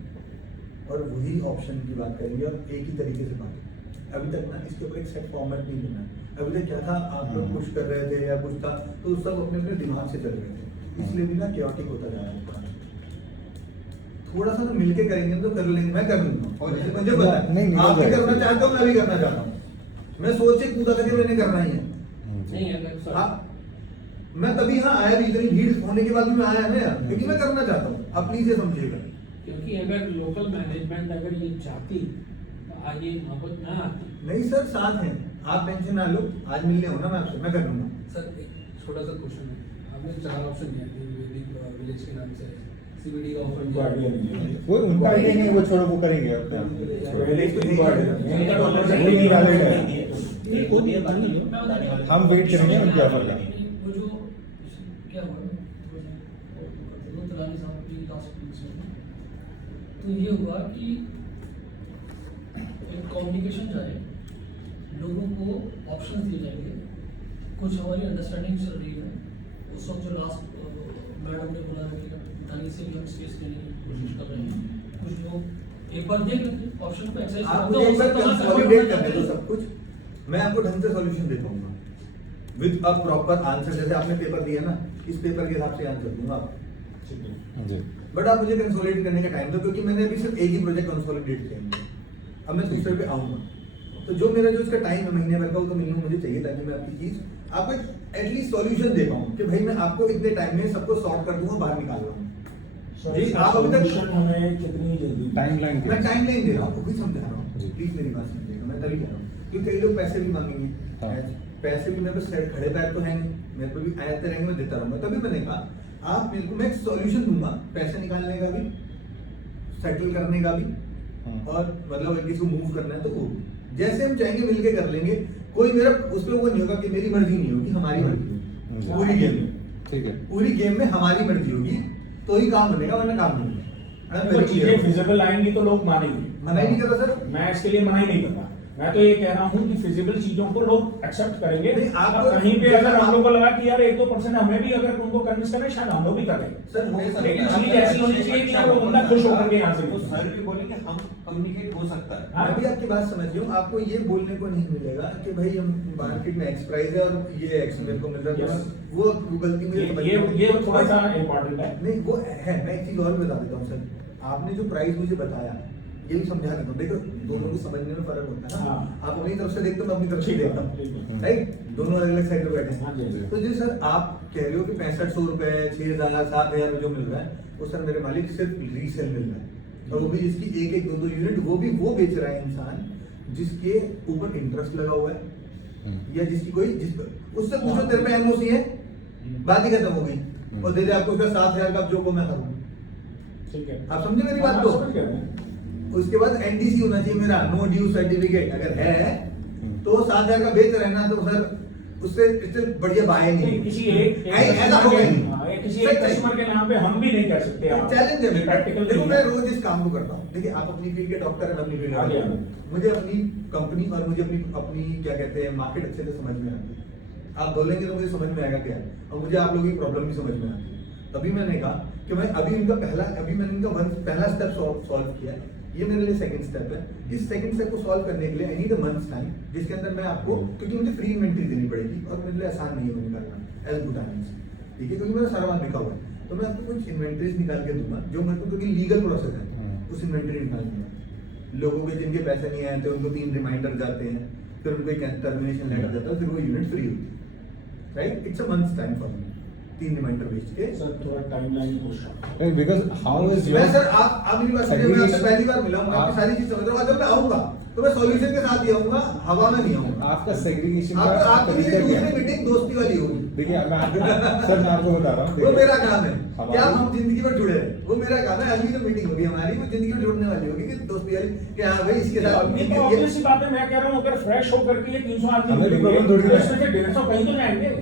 और वही ऑप्शन की बात करेंगे और एक ही तरीके से बात करेंगे। अभी तक ना इसके ऊपर एक सेट फॉर्मेट नहीं बना है। अभी तक क्या था, आप लोग कुछ कर रहे थे या कुछ था, तो सब अपने अपने दिमाग से चल रहे थे, इसलिए भी ना chaotic होता जा रहा है। थोड़ा सा तो मिलके करेंगे तो कर लेंगे, मैं कर लूंगा और मुझे पता है नहीं, आप भी जाएगा। करना चाहते हो, मैं भी करना चाहता हूँ। मैं सोच के कूदा करके मैंने करना ही है। नहीं है हाँ, मैं तभी यहाँ आया भी, इतनी भीड़ होने के बाद भी मैं आया ना यार, क्योंकि मैं करना चाहता हूँ। आप प्लीज ये समझिएगा। क्योंकि अगर लोकल मैनेजमेंट अगर ये चाहती तो आगे नौबत ना आती। नहीं सर, साथ हैं, आप टेंशन ना लो, आज मिलने हो ना मैं आपसे, मैं कर लूंगा। सर एक छोटा सा क्वेश्चन है, हमने 4 ऑप्शन दिया है विलेज के नाम से, सीबीडी का ऑफर उनको आइडिया नहीं है। वो उनका आइडिया नहीं है, वो छोड़ो, वो करेंगे अपने आप। पहले इसको इनको आइडिया नहीं है। इनका तो ऑफर वो नहीं valid है। वो दिए बाकी हम वेट करेंगे उनके ऑफर का। वो जो क्या हुआ वो तलानी साहब की लास्ट वीक में, तो ये हुआ कि एक कम्युनिकेशन जाए, लोगों को ऑप्शन दिए जाएंगे। कुछ हमारी अंडरस्टैंडिंग चल रही है उस वक्त, जो लास्ट मैडम ने बोला है कि धनी से भी हम स्पेस देने की कोशिश कर रहे हैं। कुछ लोग एक बार देख लेते ऑप्शन को एक्सरसाइज आप मुझे एक बार कंसोलिडेट करने दो सब कुछ, मैं आपको ढंग से सॉल्यूशन दे पाऊंगा विद अ प्रॉपर आंसर। जैसे आपने पेपर दिया ना, इस पेपर के हिसाब से आंसर दूंगा आपको। ठीक है। जी। बट आप मुझे कंसोलिडेट करने का टाइम दो, क्योंकि मैंने अभी सिर्फ एक ही प्रोजेक्ट कंसोलिडेट किया है, अब मैं दूसरे पे आऊंगा। तो जो मेरा जो इसका टाइम है महीने भर का, वो तो मिनिमम मुझे चाहिए, ताकि मैं आपकी चीज आपको एटलीस्ट सॉल्यूशन दे पाऊँ कि भाई मैं आपको इतने टाइम में सबको सॉर्ट कर दूंगा, बाहर निकाल रहा हूँ। जी, आप अभी तक Solution हमें कितनी जल्दी टाइमलाइन मैं टाइम लाइन दे रहा हूँ, वही समझा रहा जी। हूँ। प्लीज मेरी बात समझिएगा, मैं तभी कह रहा हूँ, क्योंकि कई लोग पैसे भी मांगेंगे। हाँ। पैसे भी मेरे पास खड़े पैर तो हैं नहीं, मेरे को भी आते रहेंगे, मैं देता रहूंगा। तभी मैंने कहा आप मेरे को, मैं एक सॉल्यूशन दूंगा, पैसे निकालने का भी, सेटल करने का भी, हाँ। और मतलब अगर किसी को मूव करना है तो वो जैसे हम चाहेंगे मिलके कर लेंगे। कोई मेरा उस पर वो नहीं होगा कि मेरी मर्जी नहीं होगी, हमारी मर्जी होगी पूरी गेम में। ठीक है। पूरी गेम में हमारी मर्जी होगी तो ही काम बनेगा, वरना काम नहीं तो बनेगा। चीजें फिजिबल आएंगी तो लोग मानेंगे। मना ही नहीं कर रहा सर। मैं इसके लिए मना ही नहीं करता। मैं तो ये कह रहा हूँ कि फिजिबल चीजों को लोग एक्सेप्ट करेंगे। नहीं, आप और तो- कहीं पे अगर हम लोग को लगा कि यार 1-2% हमें भी अगर उनको कन्विंस करें, शायद हम लोग भी करें। सर वो लेकिन चीज ऐसी होनी चाहिए कि यार वो बंदा खुश होकर के यहाँ से तो निकले। सर भी बोलेंगे हम कम्युनिकेट हो सकता है। हाँ। मैं भी आपकी बात समझ रही हूँ। आपको ये बोलने को नहीं मिलेगा कि भाई हम मार्केट में एक्स प्राइस है और ये एक्स मेरे को मिल रहा है, Yes. तो वो गलती मुझे समझ में ये थोड़ा सा इम्पोर्टेंट है। नहीं, वो है। मैं एक चीज और बता देता हूँ सर, आपने जो प्राइस मुझे बताया ये भी समझा देता हूँ। देखो, दोनों को समझने में फर्क होता है ना। हाँ। आप अपनी तरफ से देखते हो, मैं अपनी तरफ से ठीक है, देखता ठीक हूँ, है। राइट? दोनों अलग अलग साइड पे बैठे हाँ जी, हाँ हैं। जी। तो जी सर, आप कह रहे हो कि 6500 रुपए, 6000, 7000 में जो मिल रहा है, वो सर मेरे मालिक सिर्फ रीसेल मिल रहा है, और वो भी जिसकी एक एक 2-2 यूनिट, वो भी वो बेच रहा है इंसान जिसके ऊपर इंटरेस्ट लगा हुआ है, या जिसकी कोई उससे पूछो तेरे पे एनओसी है, बात ही खत्म हो गई, और दे दे आपको उसका 7000 का जो को मैं करूँ। ठीक है। आप समझे मेरी बात? हाँ, तो समझ गया मैं। उसके बाद एनडीसी होना चाहिए मेरा, नो ड्यू सर्टिफिकेट अगर है तो 7000 का बेच रहे हैं ना, तो सर उससे इससे बढ़िया बाय नहीं। किसी एक ऐसा होगा ही नहीं। हाँ, किसी एक कस्टमर के नाम पे हम भी नहीं कह सकते। चैलेंज है। प्रैक्टिकल देखो, मैं रोज इस काम को करता हूँ। देखिए, आप अपनी फील्ड के डॉक्टर हैं, मैं अपनी फील्ड हाँ जी, हाँ का, जी। मुझे अपनी कंपनी और मुझे अपनी अपनी क्या कहते हैं मार्केट अच्छे से समझ में आती है। आप बोलेंगे तो मुझे समझ में आएगा क्या है, और मुझे आप लोगों की प्रॉब्लम भी समझ में आती है। तभी मैंने कहा कि मैं अभी मैंने इनका पहला स्टेप सॉल्व किया, ये मेरे लिए सेकंड स्टेप है। इस सेकंड स्टेप को सॉल्व करने के लिए I need a months time, जिसके अंदर मैं आपको, क्योंकि मुझे फ्री इन्वेंटरी देनी पड़ेगी और मेरे लिए आसान नहीं है वो निकालना एज गुड आर्निंग्स, ठीक है, क्योंकि मेरा सारा माल बिका हुआ है। तो मैं आपको कुछ इन्वेंटरीज निकाल के दूंगा जो मेरे को, क्योंकि लीगल प्रोसेस है, उस इन्वेंटरी निकाल दूंगा। लोगों के जिनके पैसे नहीं आए थे उनको 3 रिमाइंडर जाते हैं, फिर उनको एक टर्मिनेशन लेटर जाता है, फिर वो यूनिट फ्री होती है, right? It's a months time for me, 3 reminder बेच के। सर थोड़ा टाइमलाइन पूछना। Because how is मैं your सर, आप मेरी बात सुनिए, मैं आपसे पहली बार मिला हूँ, आपकी सारी चीज समझ रहा हूँ। जब मैं आऊंगा तो मैं सॉल्यूशन के साथ ही आऊंगा, हवा में नहीं आऊंगा। आपका सेग्रीगेशन का आपकी तरीका क्या दूसरी है? मीटिंग दोस्ती वाली होगी, देखिए मैं आपको सर मैं आपको बता रहा हूँ, वो मेरा काम है। हमारी- क्या हम जिंदगी भर जुड़े रहे, वो मेरा काम है। अगली जो मीटिंग होगी हमारी, वो जिंदगी भर जुड़ने वाली होगी, कि दोस्ती वाली, कि हाँ भाई इसके साथ ये तो obvious सी बात है। मैं कह रहा हूँ अगर फ्रेश होकर के ये 300 आदमी हमें तो मिलेंगे, problem थोड़ी तो है। इसमें से 150 कहीं तो जाएंगे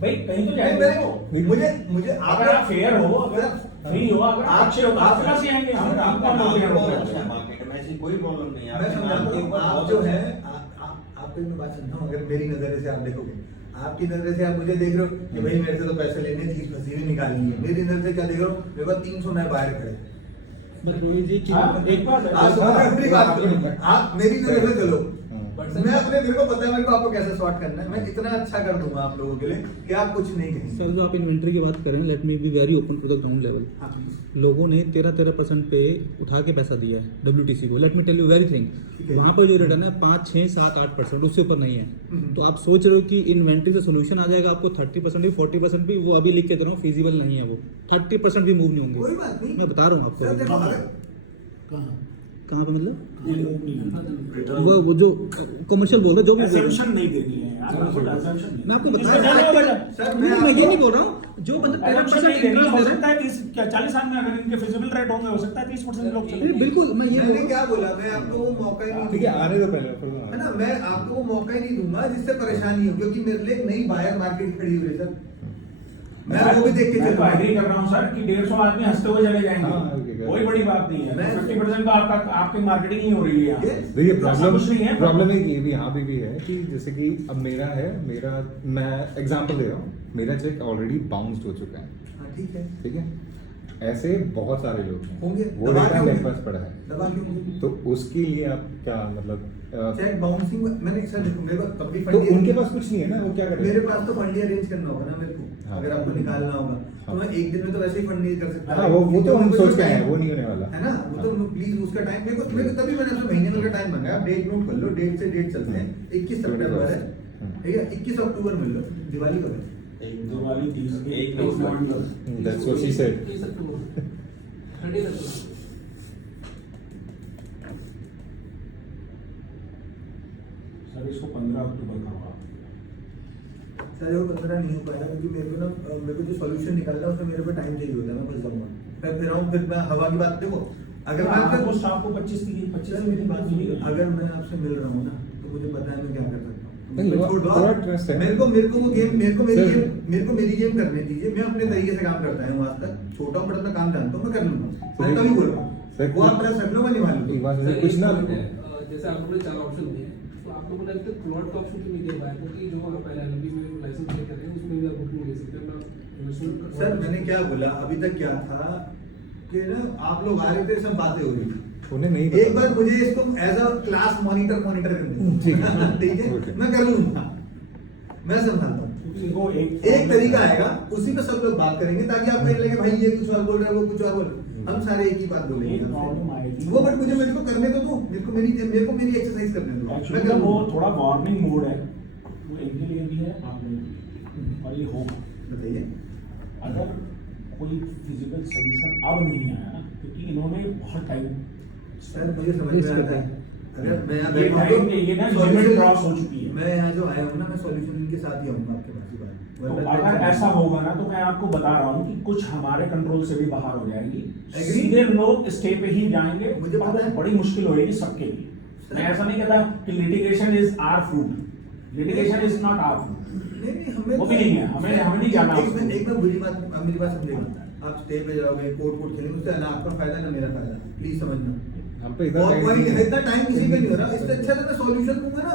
भाई, कहीं तो नहीं, जाएंगे। मुझे अगर आप फेयर हो, अगर फ्री हो, अगर आप अच्छे हो, तो आप पास ही आएंगे। हम आपका आपका नौकरी बहुत अच्छा है मार्केट में, ऐसी कोई प्रॉब्लम नहीं है। मैं आपके समझाता नाम के हूँ, ऊपर आप बहुत जो अच्छा है आपको मैं बात समझाऊँ, अगर मेरी नजर से आप देखोगे, आपकी नजर से आप मुझे देख रहे हो कि भाई मेरे से तो पैसे लेने, चीज फंसी हुई निकालनी है। मेरी नजर से क्या देख रहे हो, मेरे पास 300 नए बाहर खड़े। बट रोहित जी हाँ, एक बात है। आप समझ रहे हो? अपनी बात करो, आप मेरी नजर से चलो। But मैं अपने मेरे को पता है मेरे को आपको कैसे सॉर्ट करना है, मैं इतना अच्छा कर दूंगा आप लोगों के लिए कि आप कुछ नहीं कहेंगे। सर जो आप इन्वेंट्री की बात करें, let me be very open to the ground level. हाँ, please। लोगों ने 13% पे उठा के पैसा दिया है WTC को। Let me tell you very thing, ठीक है। वहाँ पर जो रिटर्न है 5, 6, 7, 8%, उससे ऊपर नहीं है। हम्म। तो आप सोच रहे हो कि इन्वेंट्री से सोल्यूशन आ जाएगा आपको 30% भी 40% भी, वो अभी लिख के दे रहा हूँ, फिजिबल नहीं है वो। 30% भी मूव नहीं होंगे। कोई बात नहीं। मैं बता रहा हूँ सर देखो आपको। अगर कहाँ कहाँ पे मतलब ये लोग नहीं है। वो जो कमर्शियल बोल रहे जो भी बोल रहे हैं। Assumption नहीं देनी है यार, assumption नहीं। मैं आपको बता इसमें रहा जाना होगा हूँ, जब। सर, मैं मैं ये नहीं बोल रहा हूँ, जो बंदा Assumption 13% नहीं देनी, इंटरेस्ट हो दे रहा सकता है 40 साल में अगर इनके फिजिबल रेट होंगे, हो सकता है 30% लोग चले। है। बिल्कुल मैं ये मैंने क्या बोला, मैं आपको वो मौका ही नहीं ठीक है, दूंगा। आने दो पहले फिर है ना, मैं आपको वो मौका ही नहीं दूंगा जिससे परेशानी हो, क्योंकि मेरे लिए एक नई बायर मार्केट खड़ी हुई है सर। मैं वो भी देख के मैं तो चलूंगा। एग्री कर रहा हूँ सर कि 150 आदमी हंसते हुए चले जाएंगे। हाँ, okay, कोई बड़ी बात नहीं है। मैं- 50% तो आपकी मार्केटिंग ही हो रही है यहाँ। Yes। देखिए ऐसा कुछ नहीं है। प्रॉब्लम एक ये भी यहाँ पे भी है कि जैसे कि अब मेरा मैं एग्जांपल दे रहा हूँ, मेरा चेक ऑलरेडी बाउंस्ड हो चुका है, हाँ ठीक है, ठीक है। ऐसे बहुत सारे लोग हैं, होंगे। वो दबा डेटा के मेरे होंगे। पास पड़ा है, दबा के होंगे। तो उसके लिए आप क्या मतलब चेक बाउंसिंग मैंने सर देखो, मेरे पास तब भी तो फंडी उनके पास कुछ नहीं है ना, वो क्या करें? मेरे पास तो फंडी अरेंज करना होगा ना मेरे को। हाँ। अगर आपको निकालना होगा तो हाँ। मैं एक दिन में तो वैसे ही फंड नहीं कर सकता। हाँ, वो तो हम मेरे को सोच के आए हैं, time- वो नहीं होने वाला है ना, वो तो प्लीज उसका टाइम मेरे को तभी मैंने उसको महीने का टाइम मांगा। आप डेट नोट कर लो, डेट से डेट चलते हैं। 21 सितंबर है, ठीक है, 21 अक्टूबर मिल लो। दिवाली कब है? दिवाली 30 एक नवंबर। That's what she said. 30 October 30 October. Sir इसको 15 अक्टूबर करवा। सर वो 15 नहीं हो पाएगा क्योंकि मेरे को ना मेरे को जो सॉल्यूशन निकालना है उसमें मेरे को टाइम चाहिए होता है। मैं फंस जाऊंगा, मैं फिर आऊँ, फिर मैं हवा की बात देखो। अगर मैं आपको आपसे शाम को 25 सर मेरी बात सुनिए, अगर मैं आपसे मिल रहा हूँ ना तो मुझे पता है मैं क्या कर सकता हूँ। नहीं, मैं छोड़ दो थोड़ा आप। trust है। मेरे को वो गेम सर। मेरे को मेरी गेम करने दीजिए। मैं अपने तरीके से काम करता हूँ आज तक, छोटा हूँ बड़ा मैं काम जानता हूँ, मैं कर लूंगा। मैं तभी बोल रहा सर, हूँ वो आप ट्रस्ट रख लो, मैं निभा एक लूंगा। बात सर, है, कुछ एक ना point है, जैसे आप लोगों ने 4 ऑप्शन दिए, तो आप लोगों ने अभी तक प्लॉट का ऑप्शन क्यों नहीं दिया है? क्योंकि जो अगर पहले एलएलबी में लाइसेंस ले कर रहे हैं उसमें भी आप बुकिंग ले सकते हैं, आप इन्वेस्टमेंट कर सर मैंने क्या बोला अभी तक, क्या था कि ना आप लोग आ रहे थे, सब बातें हो रही थी। उन्हें नहीं एक पता। बार मुझे इसको एज अ क्लास मॉनिटर कर ठीक है। ठीक है, Okay. मैं कर लूंगा, मैं संभालता हूँ। देखो एक तरीका आएगा, उसी पे सब लोग बात करेंगे ताकि आप कह लगे भाई ये कुछ और बोल रहा है, वो कुछ और बोल रहा है। हम सारे एक ही बात बोलेंगे एक प्रॉब्लम आपसे। आएगी। वो बट मेरे को करने तो दो, मेरे को मेरी एक्सरसाइज करने दो, मैं एक्चुअली कर वो लूंगा। थोड़ा वार्निंग मोड है, वो इनके लिए भी है, आप लोगों के लिए भी। और ये होगा बताइए। अगर कोई फिजिकल सोल्यूशन अब नहीं आया ना, क्योंकि इन्होंने बहुत टाइम सर मुझे समझ में आता है, अगर मैं यहाँ ये बैठा हूँ टाइम ये ना तो लिमिट solution- क्रॉस हो चुकी है। मैं यहाँ जो आया हूँ ना, मैं सॉल्यूशन इनके साथ ही आऊंगा आपके पास ही बात। तो वरना अगर मैं- ऐसा होगा ना तो मैं आपको बता रहा हूँ कि कुछ हमारे कंट्रोल से भी बाहर हो जाएगी। Agree? सीधे लोग स्टे पे ही जाएंगे, मुझे पता है। बड़ी मुश्किल होगी सबके लिए। मैं ऐसा नहीं कहता कि litigation is our fruit, litigation is not our fruit. नहीं हमें वो भी नहीं है, हमें नहीं जाना एक उसमें। एक बार बुरी बात, आप मेरी बात समझेगा। आप स्टे पे जाओगे, कोर्ट खेलेंगे, उससे ना आपका फायदा ना मेरा फायदा, प्लीज समझना। हम पे इतना और time कोई नहीं है। इतना टाइम किसी का नहीं हो रहा, इससे अच्छा तो मैं सॉल्यूशन दूंगा ना।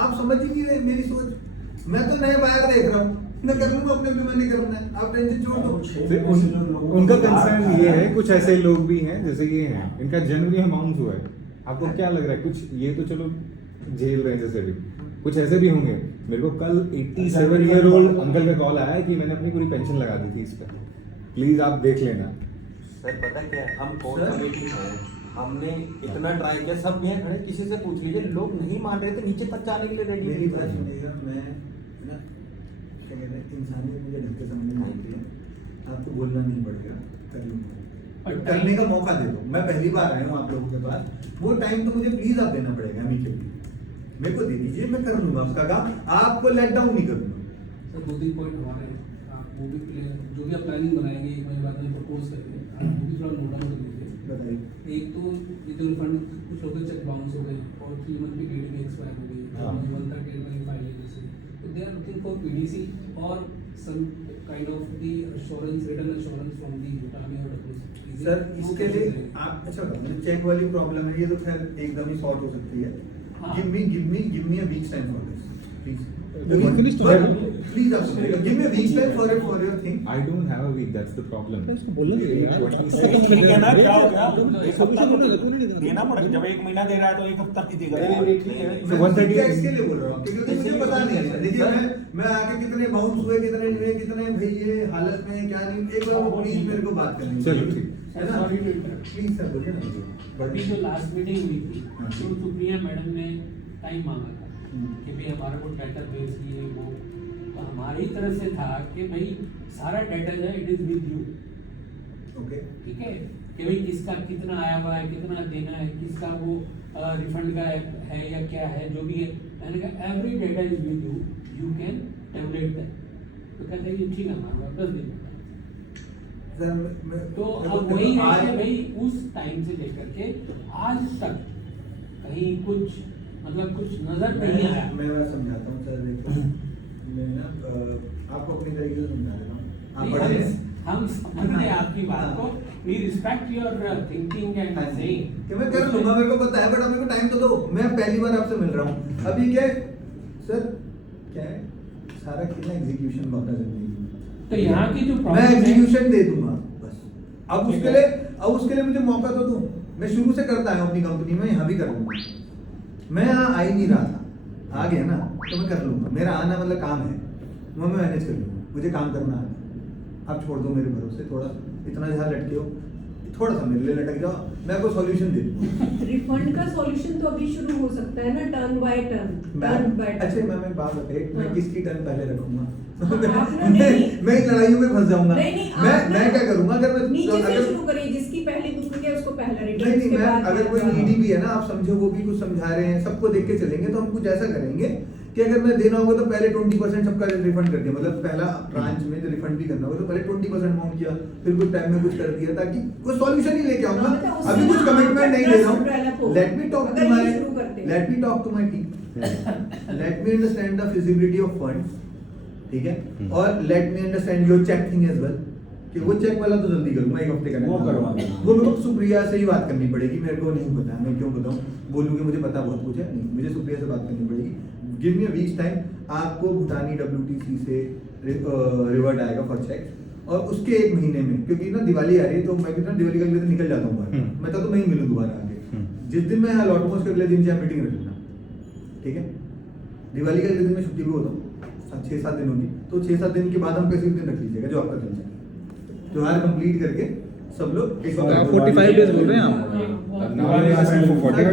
आप समझ ही नहीं रहे मेरी सोच। मैं तो नए बाहर देख रहा हूँ, मैं कर लूंगा अपने भी, मैंने करना है, आप टेंशन छोड़ दो। उनका कंसर्न ये है, कुछ ऐसे लोग भी हैं जैसे ये हैं, इनका जनवरी अमाउंट हुआ है। आपको क्या लग रहा है? कुछ ये तो चलो झेल रहे हैं जैसे भी, कुछ ऐसे भी होंगे। मेरे को कल 87-year-old अंकल का कॉल आया है कि मैंने अपनी पूरी पेंशन लगा दी थी इस पर, प्लीज आप देख लेना। सर पता क्या है, हम कौन सर? कमेटी है, हमने इतना ट्राई किया, सब यहाँ खड़े, किसी से पूछ लीजिए, लोग नहीं मान रहे थे, नीचे तक जाने के लिए रेडी मेरी बात सुनिएगा, मैं ना क्या कहते हैं, इंसानियत मुझे ढंग से समझ में आती है। आपको बोलना नहीं पड़ेगा, कर लूंगा। और करने का मौका दे दो। मैं पहली बार आया हूँ आप लोगों के पास, वो टाइम तो मुझे प्लीज आप देना पड़ेगा। मेरे को दे दीजिए, मैं कर लूंगा आपका काम, आपको लेट डाउन नहीं करूंगा। सर 2-3 पॉइंट हमारे हैं, आप वो भी प्ले जो भी आप प्लानिंग बनाएंगे एक महीने बाद में प्रपोज करेंगे, आप वो भी थोड़ा नोट डाउन कर लीजिए। बताइए। एक तो ये जो रिफंड कुछ लोगों के चेक बाउंस हो गए और 3 मंथ की डेटिंग एक्सपायर हो गई, हाँ। 1 तक डेट फाइल है जैसे, तो they are looking for PDC और some kind of the assurance, return assurance from the army और डब्ल्यूसी। सर इसके लिए आप अच्छा बताओ, चेक वाली प्रॉब्लम है, ये तो खैर एकदम ही सॉर्ट हो सकती है। हाँ। Give me a week time for this please. Finished. Please आप give me week time for your thing. I don't have a week. That's the problem. इसको बोलना चाहिए यार। ठीक है ना, क्या हो गया? एक हफ्ता Solution तो ढूंढना है, तूने नहीं देना। देना पड़ेगा। जब 1 महीना दे रहा है तो 1 हफ्ता नहीं देगा। मैं 130 के लिए बोल रहा हूँ क्योंकि मुझे पता नहीं है. देखिए मैं आके कितने बाउंस हुए, कितने नहीं हुए, कितने भाई ये हालत में क्या नहीं, एक बार वो प्लीज मेरे को बात करनी चलो ठीक. है ना. Sorry to interrupt. Please sir बोलिए ना. अभी जो लास्ट मीटिंग हुई थी हाँ। तो सुप्रिया मैडम ने टाइम मांगा था हम्म। कि भाई हमारा को डाटा बेस ये वो, तो हमारी तरफ से था कि भाई सारा डाटा जो है it is with you, okay. ठीक है, कि भाई किसका कितना आया हुआ है, कितना देना है, किसका वो रिफंड का है या क्या है, जो भी है. मैंने कहा every data is with you, you can tablet that. तो कहते हैं ये ठीक है, हमारे पास 10 दिन में. सर तो अब वही है कि भाई उस टाइम से लेकर के आज तक कहीं कुछ मतलब कुछ नजर नहीं आया. मैं समझाता हूँ सर. देखो मैं ना आपको अपनी तरीके से समझा देता हूँ. आप नहीं, बड़े हैं. हम समझ रहे हैं आपकी बात को. We respect your thinking and saying कि मैं कर लूंगा, मेरे को पता है, बट मेरे को टाइम तो दो. मैं पहली बार आपसे मिल रहा हूँ. अभी क्या है सर, क्या है सारा कितना एग्जीक्यूशन का होता है जिंदगी में. तो यहाँ की जो मैं प्रॉब्लम है, एग्जीक्यूशन दे दूंगा बस. अब उसके लिए मुझे मौका तो दो. मैं शुरू से करता आया हूँ अपनी कंपनी में, यहाँ भी कर लूंगा. मैं यहाँ आ ही नहीं रहा था, आ गया ना तो मैं कर लूंगा. मेरा आना मतलब काम है, वो मैं मैनेज कर लूंगा. मुझे काम करना है. आप छोड़ दो मेरे भरोसे. थोड़ा इतना जहाँ लटके हो, थोड़ा सा मेरे लिए लटक जाओ, मैं आपको सॉल्यूशन दे दूंगा. रिफंड का सॉल्यूशन तो अभी शुरू हो सकता है ना, टर्न बाय टर्न. अच्छा मैम एक बात बताइए, मैं हाँ। किसकी टर्न पहले रखूंगा? आपने नहीं। मैं इन लड़ाइयों में फंस जाऊंगा. नहीं, मैं क्या करूंगा अगर मैं नीचे से अगर शुरू करिए, जिसकी पहले बुक है उसको पहला रिटर्न. नहीं मैं अगर कोई ईडी भी है ना, आप समझो वो भी कुछ समझा रहे हैं, सबको देख के चलेंगे तो हम कुछ ऐसा करेंगे कि अगर मैं देना होगा तो पहले 20% सबका रिफंड कर दिया. मतलब पहला ब्रांच में जो रिफंड भी करना होगा तो पहले 20% अमाउंट किया, फिर कुछ टाइम में कुछ कर दिया, ताकि कोई सॉल्यूशन ही लेके आऊंगा. अभी कुछ कमिटमेंट नहीं दे रहा हूँ. Let me talk to my team. Let me understand the feasibility of funds. ठीक है. और let me understand your check thing as well. कि वो चेक वाला तो जल्दी करूंगा, 1 हफ्ते का वो करवा देना. वो मेरे को सुप्रिया से ही बात करनी पड़ेगी. मेरे को नहीं पता, मैं क्यों बताऊं. बोलूंगी मुझे पता बहुत कुछ है. नहीं, मुझे सुप्रिया से बात करनी पड़ेगी. गिव मी अ वीक्स टाइम. आपको भूटानी WTC से रिवर्ट आएगा फॉर चेक. और उसके 1 महीने में, क्योंकि ना दिवाली आ रही है तो मैं भी ना दिवाली का अगले दिन निकल जाता हूँ बाहर. मैं तो मैं ही मिलूँ दोबारा आगे. जिस दिन मैं अलॉटमोस्ट के अगले दिन से मीटिंग रख लेना. ठीक है. दिवाली के अगले दिन मैं छुट्टी भी होता हूँ. 6-7 दिन होगी तो 6-7 दिन के बाद हम किसी दिन रख लीजिएगा जो आपका चल जाए. त्योहार कंप्लीट करके सब लोग एक आप 45 डेज बोल रहे हैं आप.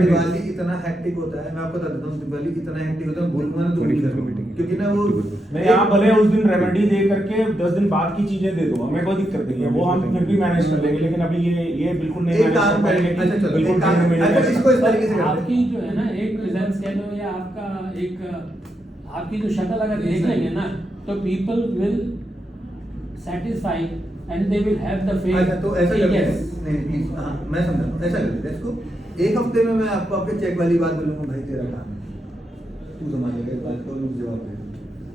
दिवाली इतना हेक्टिक होता है. मैं आपको बता देता हूँ, दिवाली इतना हेक्टिक होता है, बोलूंगा ना तो भूल जाऊंगा. क्योंकि ना वो नहीं, आप भले उस दिन रेमेडी दे करके 10 दिन बाद की चीजें दे दो, हमें कोई दिक्कत नहीं है, वो हम फिर भी मैनेज कर लेंगे. लेकिन अभी ये बिल्कुल नहीं एक मैनेज काम कर पाएंगे. करेंगे. अच्छा चलो बिल्कुल एक काम. नहीं अच्छा इसको इस तरीके से करते हैं. आपकी जो है ना एक प्रेजेंस कह लो या आपका एक आपकी जो शक्ल अगर देख लेंगे ना तो people will satisfy and they will have the faith. अच्छा तो ऐसा करते हैं. नहीं प्लीज, हाँ मैं समझा. ऐसा करते हैं इसको. 1 हफ्ते में मैं आपको आपके चेक वाली बात बोलूंगा. भाई तेरा काम है, तू संभालेगा इस बात को, मुझे जवाब दे.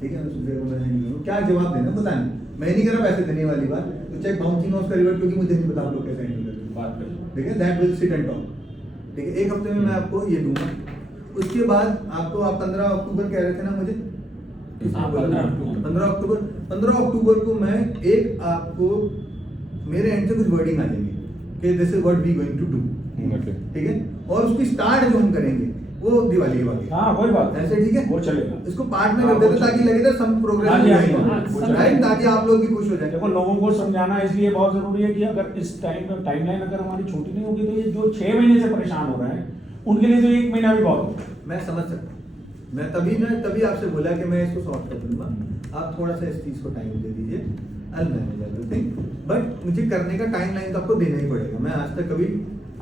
ठीक है. मैं सुबह को मैं नहीं करूँ. क्या जवाब देना पता नहीं. मैं नहीं कर रहा पैसे देने वाली बात. तो चेक बाउंसिंग उसका रिवर्ट, क्योंकि मुझे नहीं पता आप लोग कैसे हैंडल करते हैं. बात कर. ठीक है. That will sit and talk. ठीक है. 1 हफ्ते में मैं आपको ये दूंगा. उसके बाद आपको आप 15 अक्टूबर कह रहे थे ना मुझे. हाँ, 15 अक्टूबर को मैं एक आपको मेरे एंड से कुछ वर्डिंग आ जाएगी कि this is what we going to do. ठीक है. और उसकी स्टार्ट जो हम करेंगे वो दिवाली के बाद. हाँ कोई बात ऐसे ठीक है. वो चलेगा. इसको पार्ट में हाँ, कर देते वो ताकि लगे ना सम प्रोग्रेस हाँ, हो हाँ, जाएगा. हाँ, वो राइट. ताकि आप लोग भी खुश हो जाए. देखो लोगों को समझाना इसलिए बहुत जरूरी है कि अगर इस टाइमलाइन अगर हमारी छोटी नहीं होगी तो ये जो 6 महीने से परेशान हो रहे हैं उनके लिए तो 1 महीना भी बहुत होगा. मैं समझ सकता हूँ. मैं तभी आपसे बोला कि मैं इसको सॉर्ट कर दूंगा. आप थोड़ा सा इस चीज को टाइम दे दीजिए. I will manage everything. But मुझे करने का टाइमलाइन तो आपको देना ही पड़ेगा. मैं आज तक कभी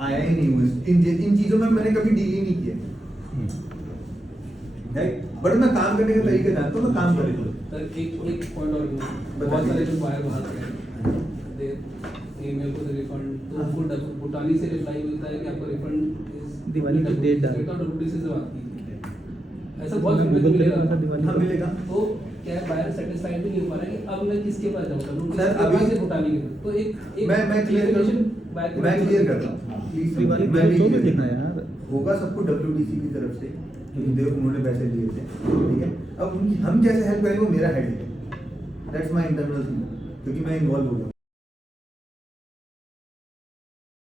आया ही नहीं हूँ इन चीजों में. मैंने कभी डील ही नहीं किया. राइट. बट मैं काम करने का तरीका जानता हूँ. मैं काम करेगा. सर एक पॉइंट और बहुत सारे जो बाहर बाहर गए ईमेल को रिफंड तो उनको भूटानी से रिप्लाई मिलता है कि आपका रिफंड दिवाली की डेट डाल. WTC से बात की. ऐसा बहुत गूगल पे मिलेगा. दिवाली हाँ मिलेगा. तो क्या बायर सेटिस्फाइड भी नहीं हो पा रहा है कि अब मैं किसके पास जाऊंगा. सर, अभी- से भूटानी के तो एक मैं क्लियर करता हूँ. मैं क्लियर करता हूँ. प्लीज दिवाली मैं भी 24 clear लिखना करता हूँ. यार. होगा सबको WTC की तरफ से क्योंकि उन्होंने पैसे लिए थे, ठीक है। अब हम कैसे हेल्प करेंगे वो मेरा हेड है, दैट्स माई इंटरनल थिंग, क्योंकि मैं इन्वॉल्व हो गया।